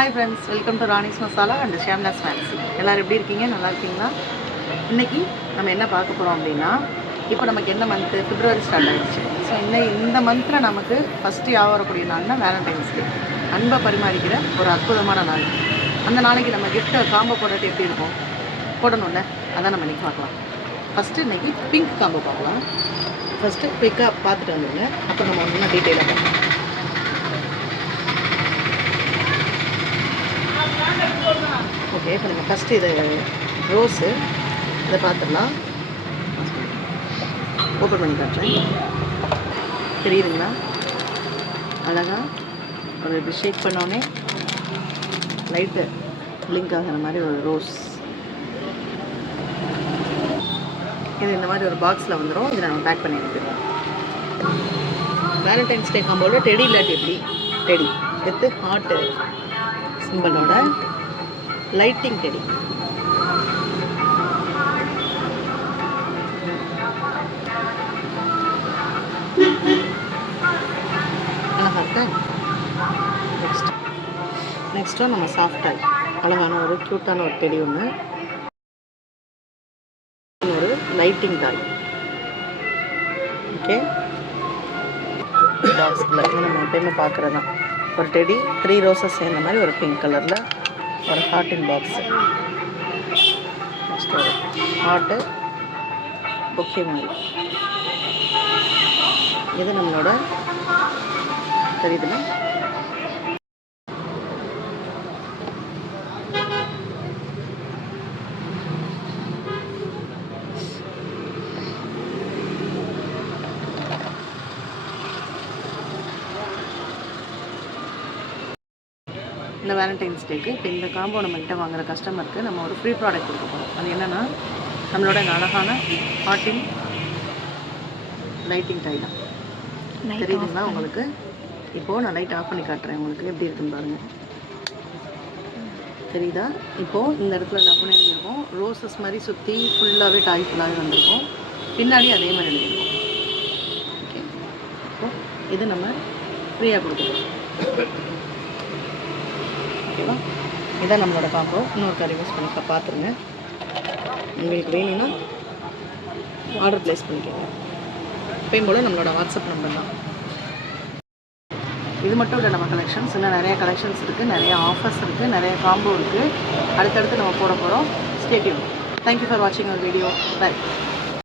Hi friends, welcome to Rani's masala and Shamla's fancy. எல்லோரும் எப்படி இருக்கீங்க? நல்லா இருக்கீங்களா? இன்றைக்கி நம்ம என்ன பார்க்க போகிறோம் அப்படின்னா, இப்போ நமக்கு என்ன மந்த்து? பிப்ரவரி ஸ்டார்ட் ஆகிடுச்சு. ஸோ இந்த மந்தில் நமக்கு ஃபஸ்ட்டு வரக்கூடிய நாள்னா வேலண்டைன்ஸ் டே. அன்பை பரிமாறிக்கிற ஒரு அற்புதமான நாள். அந்த நாளைக்கு நம்ம கிஃப்ட்டை காம்போ போடுறது எப்படி இருக்கும்? போடணும்ல, அதான் நம்ம இன்றைக்கி பார்க்கலாம். ஃபஸ்ட்டு இன்றைக்கி பிங்க் காம்போ பார்க்கலாம். ஃபஸ்ட்டு பிங்காக பார்த்துட்டு வந்துடுங்க, அப்புறம் நம்ம ஒன்று டீட்டெயிலாக பார்க்கலாம். ஓகே, இப்போ நம்ம ஃபஸ்ட்டு இது ரோஸு இதை பார்த்துடலாம். ஓப்பன் பண்ணி காட்டுறேன். தெரியுதுங்களா? அழகாக ஒரு இப்படி ஷேக் பண்ணோடனே லைட்டு லிங்க் ஆகிற மாதிரி ஒரு ரோஸ். இது இந்த மாதிரி ஒரு பாக்ஸில் வந்துடும். இதை நம்ம பேக் பண்ணி எடுத்துருவோம். வேலண்டைன்ஸ் டே காம்போட டெடி இல்லாட்டி எப்படி? டெடி வித் ஹார்ட்டு சிம்பிளோட லைட்டிங் டெடி. அழகாக இருக்கா? நெக்ஸ்ட்டு நம்ம சாஃப்டாக அழகான ஒரு க்யூட்டான ஒரு டெடி ஒன்று, ஒரு லைட்டிங் டாய். ஓகே, பாக்ஸ்குள்ளே நம்ம எப்பயுமே பார்க்குறது தான் ஒரு டெடி, 3 ரோஸஸ் சேர்ந்த மாதிரி ஒரு பிங்க் கலரில் ஒரு ஹார்ட்டின் பாக்ஸு. நெக்ஸ்ட் ஒரு ஹார்ட்டு பொக்கே மாதிரி. இது நம்மளோட தெரியுதுன்னா இந்த வேலண்டைன்ஸ் டேக்கு இப்போ இந்த காம்போ நம்மகிட்ட வாங்குகிற கஸ்டமருக்கு நம்ம ஒரு ஃப்ரீ ப்ராடக்ட் கொடுக்க போகிறோம். அது என்னென்னா நம்மளோட அழகான ஹார்ட்டின் லைட்டிங் டை தான். தெரியுதுங்களா உங்களுக்கு? இப்போது நான் லைட் ஆஃப் பண்ணி காட்டுறேன் உங்களுக்கு எப்படி இருக்குன்னு பாருங்கள். தெரியுதா? இப்போது இந்த இடத்துல லவ்னு எழுதியிருக்கோம். ரோசஸ் மாதிரி சுற்றி ஃபுல்லாகவே டாய் ஃபுல்லாகவே வந்திருக்கும். பின்னாடி அதே மாதிரி எழுதியிருக்கோம். ஓகே, இப்போது இது நம்ம ஃப்ரீயாக கொடுக்குறோம். ஓகேவா? இதான் நம்மளோட காம்போ. இன்னொரு ரிவ்யூஸ் பண்ணி பார்த்துருங்க. உங்களுக்கு வேணும்னா ஆர்டர் ப்ளேஸ் பண்ணிக்கோங்க. எப்பயும் போல் நம்மளோட வாட்ஸ்அப் நம்பர் தான். இது மட்டும் இல்லை, நம்ம கலெக்ஷன்ஸ் இன்னும் நிறைய கலெக்ஷன்ஸ் இருக்குது, நிறைய ஆஃபர்ஸ் இருக்குது, நிறைய காம்போ இருக்குது. அடுத்தடுத்து நம்ம போட போகிறோம். Stay tune. தேங்க்யூ ஃபார் வாட்சிங் அவர் வீடியோ. பை.